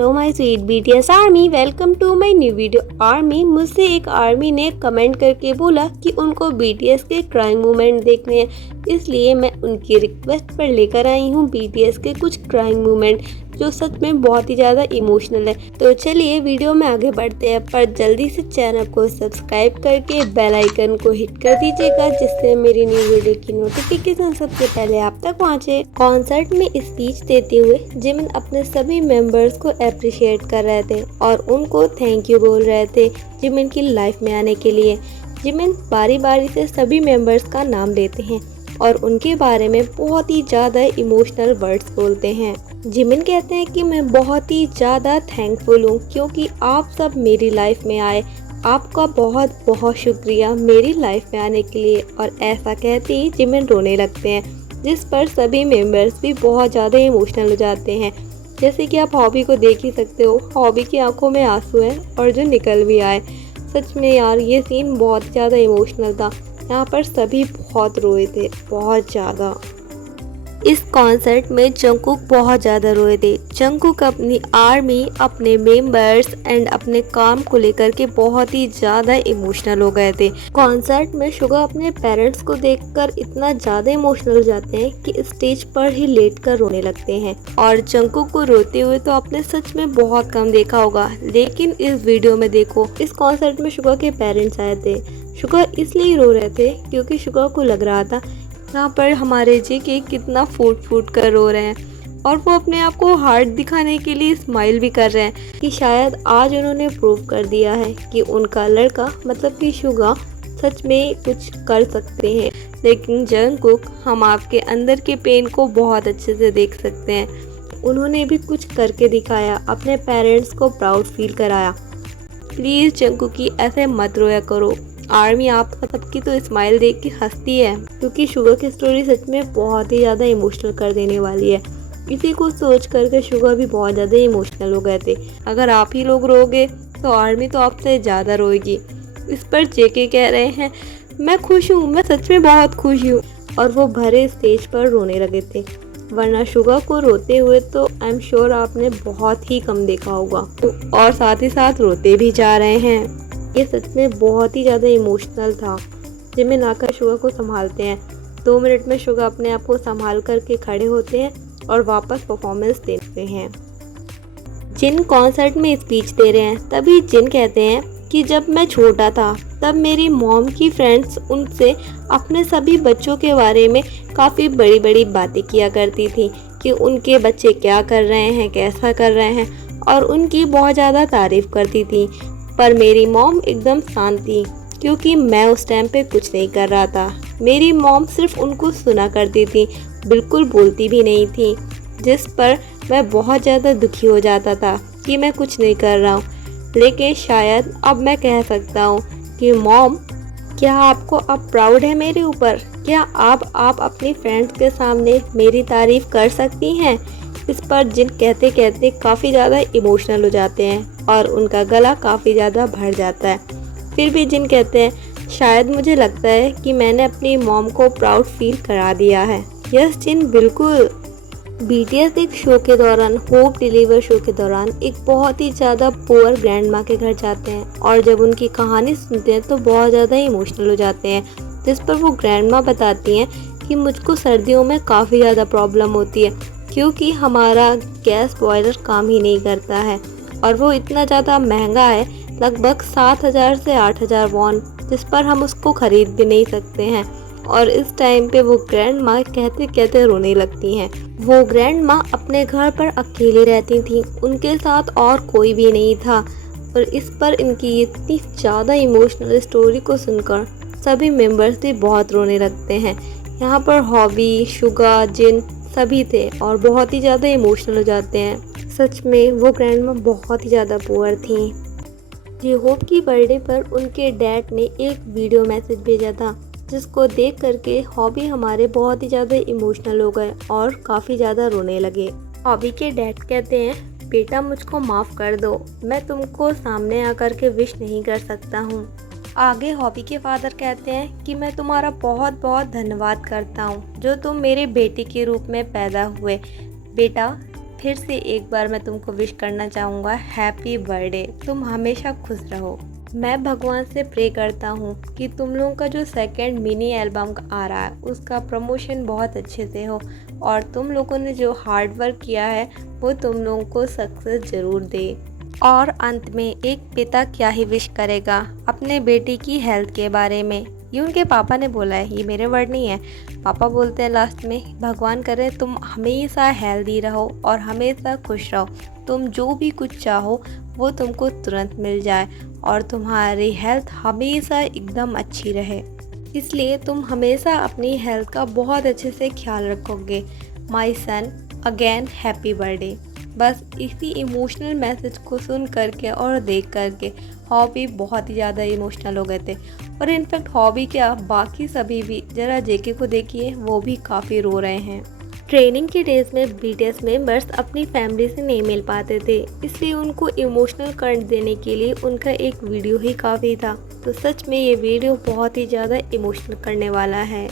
Hello my sweet BTS army, welcome to my new video. Army, मुझसे एक army ने comment करके बोला कि उनको बीटीएस के क्राइम मूवमेंट देखने हैं, इसलिए मैं उनकी रिक्वेस्ट पर लेकर आई हूँ बीटीएस के कुछ क्राइम मूवमेंट जो सच में बहुत ही ज़्यादा इमोशनल है। तो चलिए वीडियो में आगे बढ़ते हैं, पर जल्दी से चैनल को सब्सक्राइब करके बेल आइकन को हिट कर दीजिएगा, जिससे मेरी न्यू वीडियो की नोटिफिकेशन सबसे पहले आप तक पहुँचे। कॉन्सर्ट में स्पीच देते हुए जिमिन अपने सभी मेंबर्स को अप्रिशिएट कर रहे थे और उनको थैंक यू बोल रहे थे जिमिन की लाइफ में आने के लिए। जिमिन बारी बारी से सभी मेंबर्स का नाम लेते हैं और उनके बारे में बहुत ही ज़्यादा इमोशनल वर्ड्स बोलते हैं। जिमिन कहते हैं कि मैं बहुत ही ज़्यादा थैंकफुल हूँ क्योंकि आप सब मेरी लाइफ में आए, आपका बहुत बहुत शुक्रिया मेरी लाइफ में आने के लिए। और ऐसा कहते ही जिमिन रोने लगते हैं, जिस पर सभी मेंबर्स भी बहुत ज़्यादा इमोशनल हो जाते हैं। जैसे कि आप हॉबी को देख ही सकते हो, हॉबी की आंखों में आंसू हैं और जो निकल भी आए। सच में यार ये सीन बहुत ज़्यादा इमोशनल था, यहाँ पर सभी बहुत रोए थे, बहुत ज़्यादा। इस कॉन्सर्ट में जंगकुक बहुत ज़्यादा रोए थे। जंगकुक अपनी आर्मी, अपने मेंबर्स एंड अपने काम को लेकर के बहुत ही ज़्यादा इमोशनल हो गए थे। कॉन्सर्ट में शुगा अपने पेरेंट्स को देखकर इतना ज़्यादा इमोशनल हो जाते हैं कि स्टेज पर ही लेटकर रोने लगते हैं। और जंगकुक को रोते हुए तो आपने सच में बहुत कम देखा होगा, लेकिन इस वीडियो में देखो, इस कॉन्सर्ट में शुगा के पेरेंट्स आए थे। शुगा इसलिए रो रहे थे क्योंकि शुगा को लग रहा था यहाँ पर हमारे जेके कितना फूट फूट कर रो रहे हैं, और वो अपने आप को हार्ट दिखाने के लिए स्माइल भी कर रहे हैं कि शायद आज उन्होंने प्रूव कर दिया है कि उनका लड़का मतलब कि शुगा सच में कुछ कर सकते हैं। लेकिन जंगकुक, हम आपके अंदर के पेन को बहुत अच्छे से देख सकते हैं, उन्होंने भी कुछ करके दिखाया, अपने पेरेंट्स को प्राउड फील कराया। प्लीज़ जंगकुक की ऐसे मत रोया करो। आर्मी आप सबकी तो स्माइल देख के हंसती है, क्योंकि शुगर की स्टोरी सच में बहुत ही ज़्यादा इमोशनल कर देने वाली है। इसी को सोच करके शुगर भी बहुत ज़्यादा इमोशनल हो गए थे। अगर आप ही लोग रोगे तो आर्मी तो आपसे ज़्यादा रोएगी। इस पर जेके कह रहे हैं, मैं खुश हूँ, मैं सच में बहुत खुश हूँ, और वो भरे स्टेज पर रोने लगे थे। वरना शुगर को रोते हुए तो आई एम श्योर आपने बहुत ही कम देखा होगा, और साथ ही साथ रोते भी जा रहे हैं। ये सच में बहुत ही ज़्यादा इमोशनल था। जिमिन आकर शुगा को संभालते हैं। 2 मिनट में शुगा अपने आप को संभाल करके खड़े होते हैं और वापस परफॉर्मेंस देते हैं। जिन कॉन्सर्ट में स्पीच दे रहे हैं, तभी जिन कहते हैं कि जब मैं छोटा था तब मेरी मॉम की फ्रेंड्स उनसे अपने सभी बच्चों के बारे में काफ़ी बड़ी बड़ी बातें किया करती थी कि उनके बच्चे क्या कर रहे हैं, कैसा कर रहे हैं, और उनकी बहुत ज़्यादा तारीफ़ करती थी। पर मेरी मॉम एकदम शांत थी क्योंकि मैं उस टाइम पे कुछ नहीं कर रहा था। मेरी मॉम सिर्फ उनको सुना करती थी, बिल्कुल बोलती भी नहीं थी, जिस पर मैं बहुत ज़्यादा दुखी हो जाता था कि मैं कुछ नहीं कर रहा हूँ। लेकिन शायद अब मैं कह सकता हूँ कि मॉम, क्या आपको अब प्राउड है मेरे ऊपर? क्या आप अपनी फ्रेंड्स के सामने मेरी तारीफ़ कर सकती हैं? इस पर जिन कहते कहते काफ़ी ज़्यादा इमोशनल हो जाते हैं और उनका गला काफ़ी ज़्यादा भर जाता है। फिर भी जिन कहते हैं, शायद मुझे लगता है कि मैंने अपनी मॉम को प्राउड फील करा दिया है। यस जिन, बिल्कुल। बीटीएस एक शो के दौरान, होप डिलीवर शो के दौरान, एक बहुत ही ज़्यादा पुअर ग्रैंड माँ के घर जाते हैं, और जब उनकी कहानी सुनते हैं तो बहुत ज़्यादा इमोशनल हो जाते हैं। जिस पर वो ग्रैंड माँ बताती हैं कि मुझको सर्दियों में काफ़ी ज़्यादा प्रॉब्लम होती है क्योंकि हमारा गैस बॉयलर काम ही नहीं करता है, और वो इतना ज़्यादा महंगा है, लगभग 7,000 से 8,000 वॉन, जिस पर हम उसको ख़रीद भी नहीं सकते हैं। और इस टाइम पे वो ग्रैंड माँ कहते कहते रोने लगती हैं। वो ग्रैंड माँ अपने घर पर अकेले रहती थी, उनके साथ और कोई भी नहीं था, और इस पर इनकी इतनी ज़्यादा इमोशनल स्टोरी को सुनकर सभी मेम्बर्स भी बहुत रोने लगते हैं। यहाँ पर हॉबी, शुगा, जिन सभी थे और बहुत ही ज़्यादा इमोशनल हो जाते हैं। सच में वो ग्रैंड माँ बहुत ही ज़्यादा पुअर थी। जी होप की बर्थडे पर उनके डैड ने एक वीडियो मैसेज भेजा था, जिसको देख करके हॉबी हमारे बहुत ही ज़्यादा इमोशनल हो गए और काफ़ी ज़्यादा रोने लगे। हॉबी के डैड कहते हैं, बेटा मुझको माफ़ कर दो, मैं तुमको सामने आकर के विश नहीं कर सकता हूँ। आगे हॉबी के फादर कहते हैं कि मैं तुम्हारा बहुत बहुत धन्यवाद करता हूँ जो तुम मेरे बेटे के रूप में पैदा हुए। बेटा फिर से एक बार मैं तुमको विश करना चाहूँगा हैप्पी बर्थडे। तुम हमेशा खुश रहो। मैं भगवान से प्रे करता हूँ कि तुम लोगों का जो सेकंड मिनी एल्बम आ रहा है उसका प्रमोशन बहुत अच्छे से हो और तुम लोगों ने जो हार्ड वर्क किया है वो तुम लोगों को सक्सेस ज़रूर दे। और अंत में एक पिता क्या ही विश करेगा अपने बेटी की हेल्थ के बारे में। ये उनके पापा ने बोला है, ये मेरे वर्ड नहीं है। पापा बोलते हैं लास्ट में, भगवान करे तुम हमेशा हेल्दी रहो और हमेशा खुश रहो। तुम जो भी कुछ चाहो वो तुमको तुरंत मिल जाए और तुम्हारी हेल्थ हमेशा एकदम अच्छी रहे। इसलिए तुम हमेशा अपनी हेल्थ का बहुत अच्छे से ख्याल रखोगे। माई सन अगेन हैप्पी बर्थडे। बस इसी इमोशनल मैसेज को सुन करके और देख करके हॉबी बहुत ही ज़्यादा इमोशनल हो गए थे। और इनफैक्ट हॉबी क्या, बाकी सभी भी, ज़रा जेके को देखिए, वो भी काफ़ी रो रहे हैं। ट्रेनिंग के डेज में बीटीएस मेंबर्स अपनी फैमिली से नहीं मिल पाते थे, इसलिए उनको इमोशनल करंट देने के लिए उनका एक वीडियो ही काफ़ी था। तो सच में ये वीडियो बहुत ही ज़्यादा इमोशनल करने वाला है।